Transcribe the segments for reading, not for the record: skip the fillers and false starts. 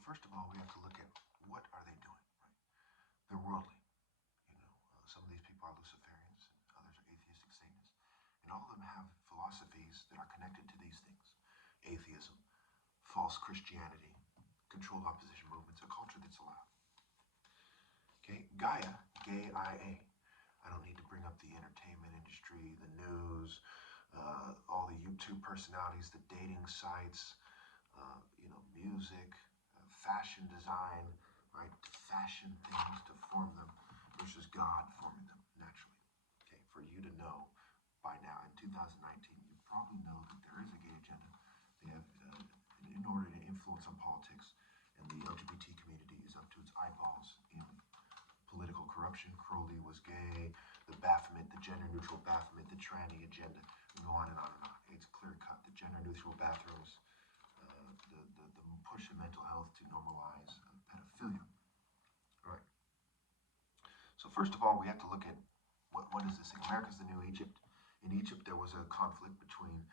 Well, first of all, we have to look at what are they doing, right? They're worldly. Some of these people are Luciferians, and others are atheistic Satanists, and all of them have philosophies that are connected to these things: atheism, false Christianity, controlled opposition movements, a culture that's allowed. Okay, Gaia, Gaia. I don't need to bring up the entertainment industry, the news, all the YouTube personalities, the dating sites, music, fashion design, right? To fashion things, to form them, versus God forming them naturally. Okay, for you to know by now in 2019, you probably know that there is a gay agenda. They have, in order to influence on politics, and the LGBT community is up to its eyeballs in political corruption. Crowley was gay, the Baphomet, the gender-neutral Baphomet, the tranny agenda, and go on and on and on. It's clear cut. The gender-neutral bathrooms, the push of mental health to normalize pedophilia. All right. So first of all, we have to look at what is this thing? America's the new Egypt. In Egypt, there was a conflict between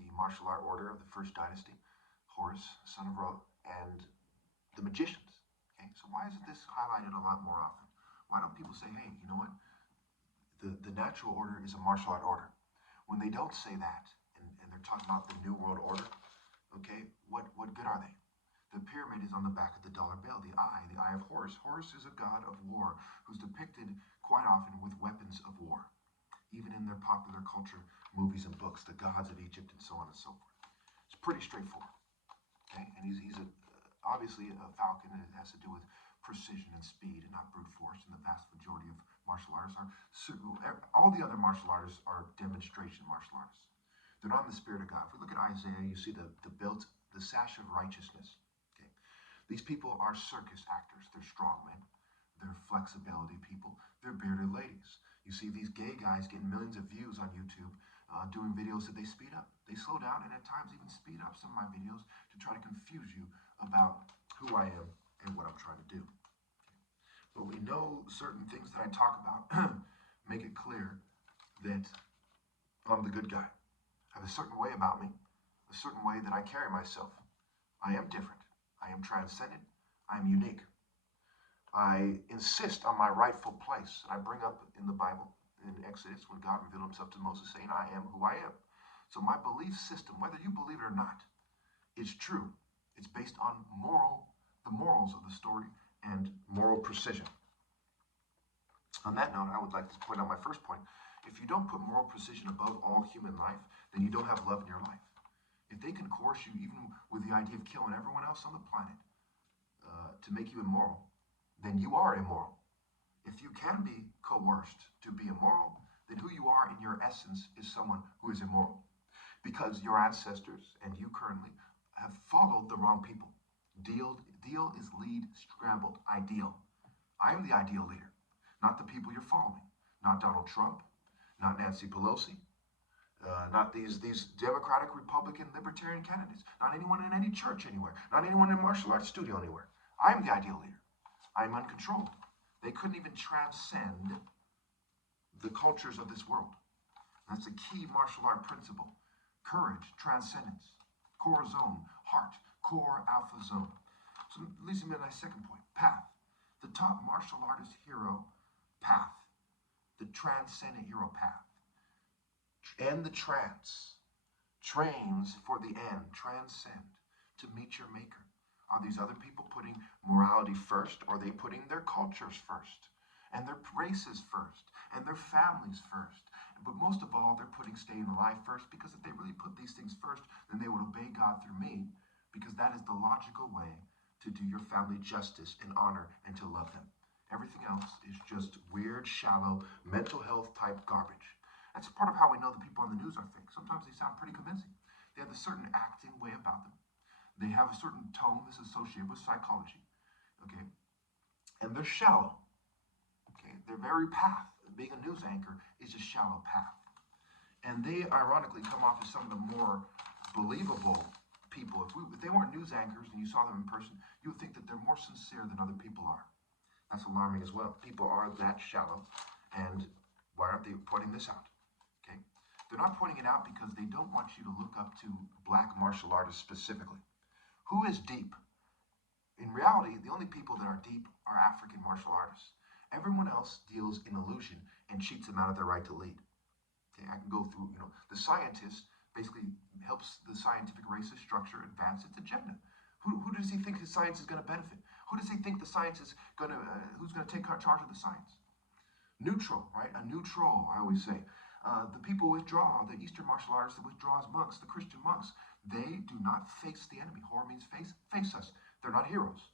the martial art order of the first dynasty, Horus, son of Ra, and the magicians. Okay, so why isn't this highlighted a lot more often? Why don't people say, hey, you know what? The natural order is a martial art order. When they don't say that, and they're talking about the New World Order, okay, what good are they? The pyramid is on the back of the dollar bill, the eye of Horus. Horus is a god of war who's depicted quite often with weapons of war, even in their popular culture, movies and books, the gods of Egypt and so on and so forth. It's pretty straightforward, okay? And he's obviously a falcon, and it has to do with precision and speed and not brute force, and the vast majority of martial artists are, all the other martial artists are demonstration martial artists. They're not in the spirit of God. If we look at Isaiah, you see the sash of righteousness. Okay, these people are circus actors. They're strongmen. They're flexibility people. They're bearded ladies. You see these gay guys getting millions of views on YouTube, doing videos that they speed up. They slow down and at times even speed up some of my videos to try to confuse you about who I am and what I'm trying to do. Okay. But we know certain things that I talk about make it clear that I'm the good guy. I have a certain way about me, a certain way that I carry myself. I am different. I am transcendent. I am unique. I insist on my rightful place. I bring up in the Bible, in Exodus, when God revealed himself to Moses, saying, I am who I am. So my belief system, whether you believe it or not, is true. It's based on the morals of the story and moral precision. On that note, I would like to point out my first point. If you don't put moral precision above all human life, then you don't have love in your life. If they can coerce you even with the idea of killing everyone else on the planet to make you immoral, then you are immoral. If you can be coerced to be immoral, then who you are in your essence is someone who is immoral. Because your ancestors and you currently have followed the wrong people. Deal is lead, scrambled, ideal. I am the ideal leader, not the people you're following. Not Donald Trump, not Nancy Pelosi, not these Democratic, Republican, Libertarian candidates, not anyone in any church anywhere, not anyone in a martial arts studio anywhere. I am the ideal leader. I am uncontrolled. They couldn't even transcend the cultures of this world. That's a key martial art principle. Courage, transcendence, core zone, heart, core alpha zone. So leads me to my second point, path. The top martial artist hero path. The transcendent hero path. And the trance trains for the end, transcend, to meet your maker. Are these other people putting morality first, or are they putting their cultures first, and their races first, and their families first? But most of all, they're putting staying alive first, because if they really put these things first, then they would obey God through me, because that is the logical way to do your family justice and honor and to love them. Everything else is just weird, shallow, mental health type garbage. That's part of how we know the people on the news are fake. Sometimes they sound pretty convincing. They have a certain acting way about them. They have a certain tone that's associated with psychology, okay? And they're shallow, okay? Their very path, being a news anchor, is a shallow path. And they ironically come off as some of the more believable people. If they weren't news anchors and you saw them in person, you would think that they're more sincere than other people are. That's alarming as well. People are that shallow, and why aren't they pointing this out? Okay? They're not pointing it out because they don't want you to look up to black martial artists specifically. Who is deep In reality, the only people that are deep are African martial artists. Everyone else deals in illusion and cheats them out of their right to lead. Okay, I can go through, the scientist basically helps the scientific race's structure advance its agenda. Who does he think his science is going to benefit? Who does he think the science is going to, who's going to take charge of the science? Neutral, right? A neutral, I always say. The people withdraw, the Eastern martial artists that withdraw as monks, the Christian monks, they do not face the enemy. Horror means face us. They're not heroes.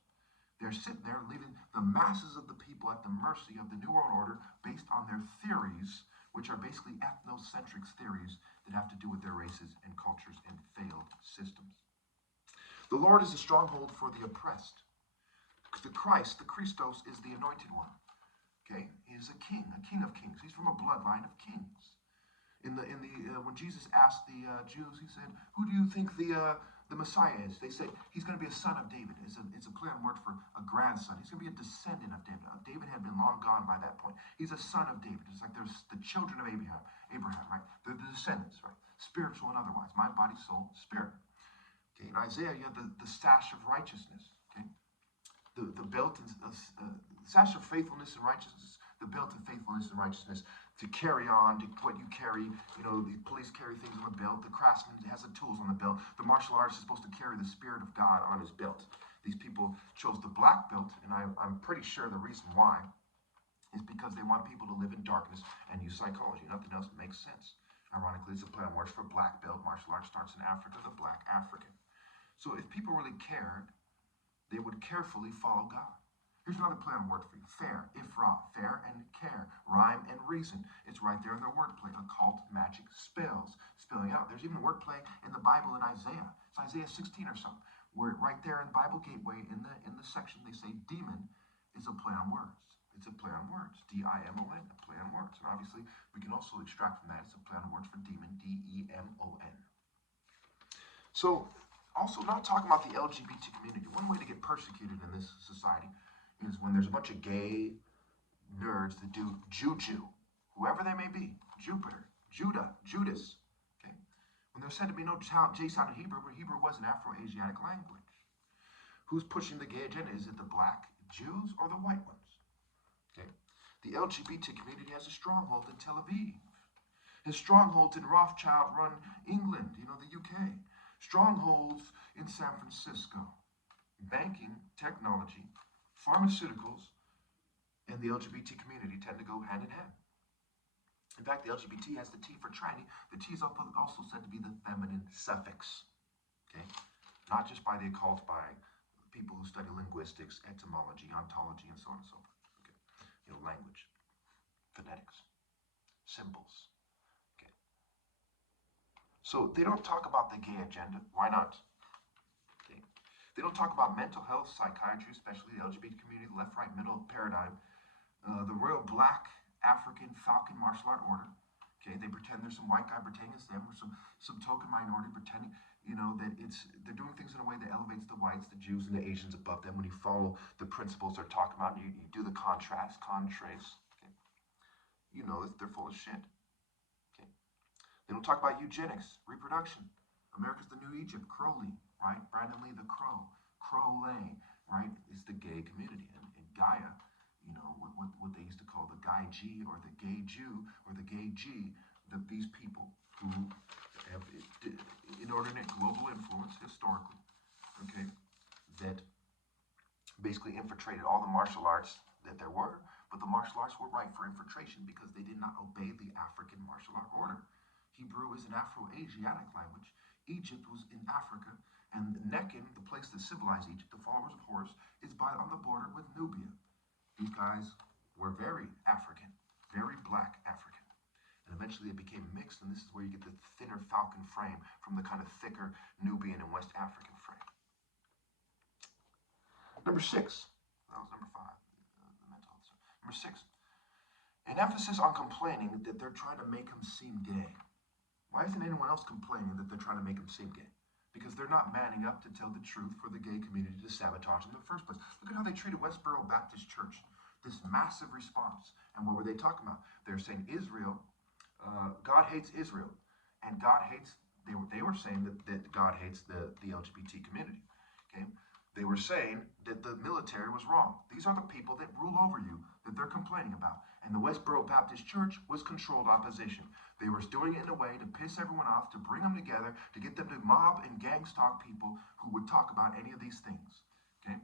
They're sitting there leaving the masses of the people at the mercy of the New World Order based on their theories, which are basically ethnocentric theories that have to do with their races and cultures and failed systems. The Lord is a stronghold for the oppressed. The Christ, the Christos, is the anointed one. Okay, he is a king of kings. He's from a bloodline of kings. When Jesus asked the Jews, he said, "Who do you think the Messiah is?" They said he's going to be a son of David. It's a play on word for a grandson. He's going to be a descendant of David. David had been long gone by that point. He's a son of David. It's like there's the children of Abraham, right? They're the descendants, right? Spiritual and otherwise, mind, body, soul, spirit. Okay, in Isaiah, you have the sash of righteousness. Okay, the belt and sash of faithfulness and righteousness, the belt of faithfulness and righteousness to carry on, to what you carry. The police carry things on the belt. The craftsman has the tools on the belt. The martial artist is supposed to carry the spirit of God on his belt. These people chose the black belt, and I'm pretty sure the reason why is because they want people to live in darkness and use psychology. Nothing else makes sense. Ironically, it's a play on words for black belt. Martial arts starts in Africa, the black African. So if people really cared, they would carefully follow God. Here's another play on word for you. Fair, ifra, fair and care, rhyme and reason. It's right there in their wordplay. Occult, magic, spells, spelling out. There's even a wordplay in the Bible in Isaiah. It's Isaiah 16 or so, where right there in Bible Gateway in the section they say demon is a play on words. It's a play on words. D-I-M-O-N, a play on words. And obviously, we can also extract from that. It's a play on words for demon, D-E-M-O-N. So, also not talking about the LGBT community. One way to get persecuted in this society is when there's a bunch of gay nerds that do juju, whoever they may be, Jupiter, Judah, Judas, okay? When there's said to be no J sound in Hebrew, but Hebrew was an Afro-Asiatic language. Who's pushing the gay agenda? Is it the black Jews or the white ones? Okay? The LGBT community has a stronghold in Tel Aviv. Has strongholds in Rothschild-run England, the UK. Strongholds in San Francisco. Banking, technology, pharmaceuticals, and the LGBT community tend to go hand in hand. In fact, the LGBT has the T for tranny. The T is also said to be the feminine suffix. Okay? Not just by the occult, by people who study linguistics, etymology, ontology, and so on and so forth. Okay? Language, phonetics, symbols. Okay? So they don't talk about the gay agenda. Why not? Okay? They don't talk about mental health, psychiatry, especially the LGBT community, the left, right, middle paradigm, the Royal Black African Falcon Martial Art Order. Okay, they pretend there's some white guy pretending it's them, or some token minority pretending, that they're doing things in a way that elevates the whites, the Jews, and the Asians above them. When you follow the principles they're talking about, you do the contrast, contrast. Okay, they're full of shit. Okay, they don't talk about eugenics, reproduction. America's the new Egypt, Crowley, right? Brandon Lee the Crow, Crowley, right? Is the gay community, and Gaia. What they used to call the Gaia G or the gay Jew or the gay G, these people who have inordinate global influence historically, okay, that basically infiltrated all the martial arts that there were, but the martial arts were ripe for infiltration because they did not obey the African martial art order. Hebrew is an Afro-Asiatic language. Egypt was in Africa, and Nekhen, the place that civilized Egypt, the followers of Horus, is on the border with Nubia. These guys were very African, very black African. And eventually they became mixed, and this is where you get the thinner falcon frame from the kind of thicker Nubian and West African frame. Number 6, that was number 5, the mental health stuff. Number 6, an emphasis on complaining that they're trying to make him seem gay. Why isn't anyone else complaining that they're trying to make him seem gay? Because they're not manning up to tell the truth for the gay community to sabotage in the first place. Look at how they treated Westboro Baptist Church. This massive response. And what were they talking about? They're saying Israel, God hates Israel. And God hates, they were saying that God hates the LGBT community. Okay? They were saying that the military was wrong. These are the people that rule over you that they're complaining about. And the Westboro Baptist Church was controlled opposition. They were doing it in a way to piss everyone off, to bring them together, to get them to mob and gang stalk people who would talk about any of these things. Okay?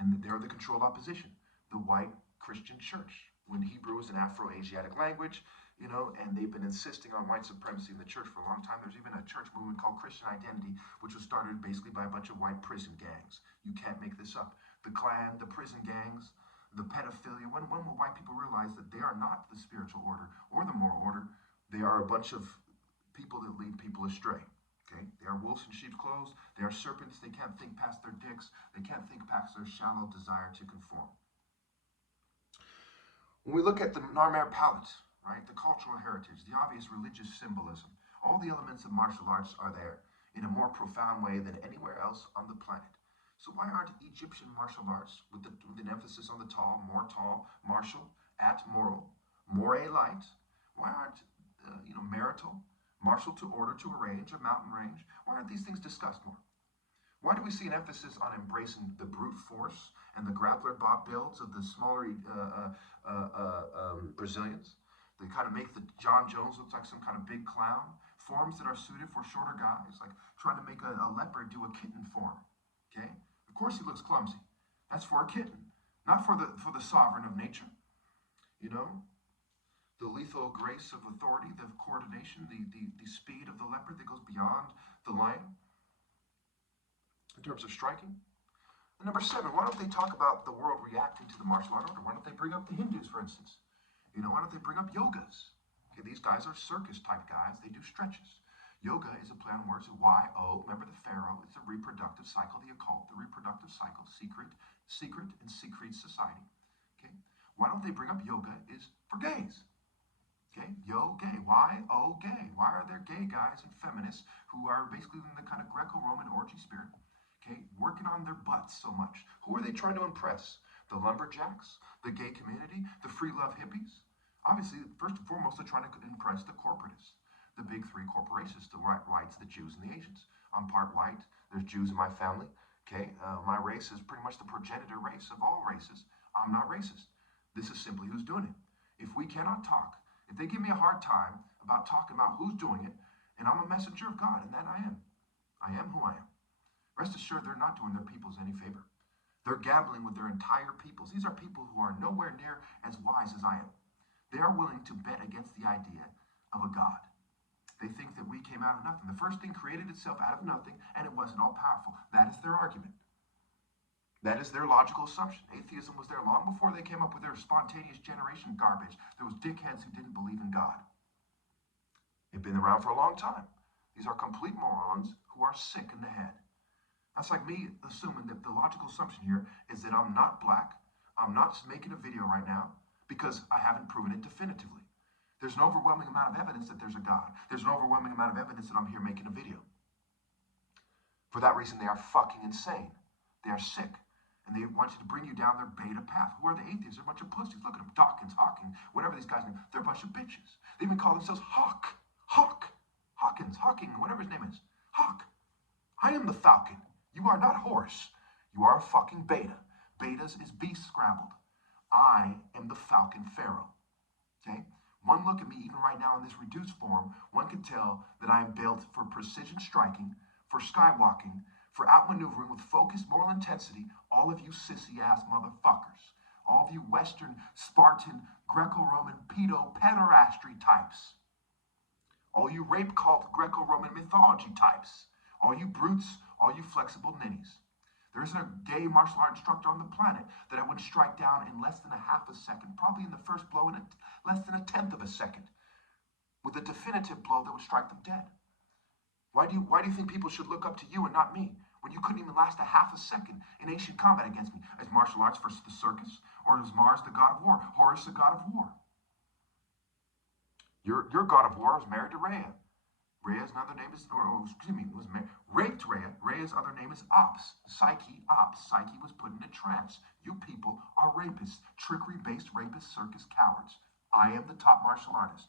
And they're the controlled opposition. The white Christian church, when Hebrew is an Afro-Asiatic language, and they've been insisting on white supremacy in the church for a long time. There's even a church movement called Christian Identity, which was started basically by a bunch of white prison gangs. You can't make this up. The Klan, the prison gangs, the pedophilia. When will white people realize that they are not the spiritual order or the moral order? They are a bunch of people that lead people astray. Okay? They are wolves in sheep's clothes. They are serpents. They can't think past their dicks. They can't think past their shallow desire to conform. When we look at the Narmer palette, right, the cultural heritage, the obvious religious symbolism, all the elements of martial arts are there in a more profound way than anywhere else on the planet. So why aren't Egyptian martial arts, with an emphasis on the tall, martial, at moral, more light, why aren't, marital, martial to order to arrange, a mountain range, why aren't these things discussed more? Why do we see an emphasis on embracing the brute force and the grappler builds of the smaller Brazilians? They kind of make the John Jones look like some kind of big clown. Forms that are suited for shorter guys, like trying to make a leopard do a kitten form. Okay? Of course he looks clumsy. That's for a kitten, not for the sovereign of nature. The lethal grace of authority, the coordination, the speed of the leopard that goes beyond the lion in terms of striking. And number 7, why don't they talk about the world reacting to the martial art order? Why don't they bring up the Hindus, for instance? Why don't they bring up yogas? Okay, these guys are circus type guys. They do stretches. Yoga is a play on words. Y-O, remember the pharaoh. It's a reproductive cycle, the occult, the reproductive cycle, secret and secret society. Okay, why don't they bring up yoga is for gays? Okay, yo-gay, Y-O, gay. Why are there gay guys and feminists who are basically in the kind of Greco-Roman orgy spirit? Okay, working on their butts so much. Who are they trying to impress? The lumberjacks, the gay community, the free love hippies? Obviously, first and foremost, they're trying to impress the corporatists, the big 3 corporations, the whites, the Jews, and the Asians. I'm part white. There's Jews in my family. Okay, my race is pretty much the progenitor race of all races. I'm not racist. This is simply who's doing it. If we cannot talk, if they give me a hard time about talking about who's doing it, and I'm a messenger of God, and that I am. I am who I am. Rest assured, they're not doing their peoples any favor. They're gambling with their entire peoples. These are people who are nowhere near as wise as I am. They are willing to bet against the idea of a God. They think that we came out of nothing. The first thing created itself out of nothing, and it wasn't all powerful. That is their argument. That is their logical assumption. Atheism was there long before they came up with their spontaneous generation garbage. There was dickheads who didn't believe in God. They've been around for a long time. These are complete morons who are sick in the head. That's like me assuming that the logical assumption here is that I'm not black. I'm not making a video right now because I haven't proven it definitively. There's an overwhelming amount of evidence that there's a God. There's an overwhelming amount of evidence that I'm here making a video. For that reason, they are fucking insane. They are sick. And they want you to bring you down their beta path. Who are the atheists? They're a bunch of pussies. Look at them. Dawkins, Hawking, whatever these guys name. They're a bunch of bitches. They even call themselves Hawking, whatever his name is. Hawk. I am the falcon. You are not horse. You are a fucking beta. Betas is beast scrambled. I am the falcon pharaoh. Okay? One look at me, even right now in this reduced form, one can tell that I am built for precision striking, for skywalking, for outmaneuvering with focused moral intensity all of you sissy-ass motherfuckers. All of you Western, Spartan, Greco-Roman, pederastry types. All you rape cult Greco-Roman mythology types. All you brutes, all you flexible ninnies. There isn't a gay martial art instructor on the planet that I would strike down in less than a half a second, probably in the first blow in less than a tenth of a second, with a definitive blow that would strike them dead. Why do you think people should look up to you and not me, when you couldn't even last a half a second in ancient combat against me? As martial arts versus the circus, or as Mars the god of war, Horus the god of war? Your god of war was married to Rhea. Rhea's another name is, raped Rhea. Rhea's other name is Ops. Psyche, Ops. Psyche was put in a trance. You people are rapists, trickery-based rapists, circus cowards. I am the top martial artist.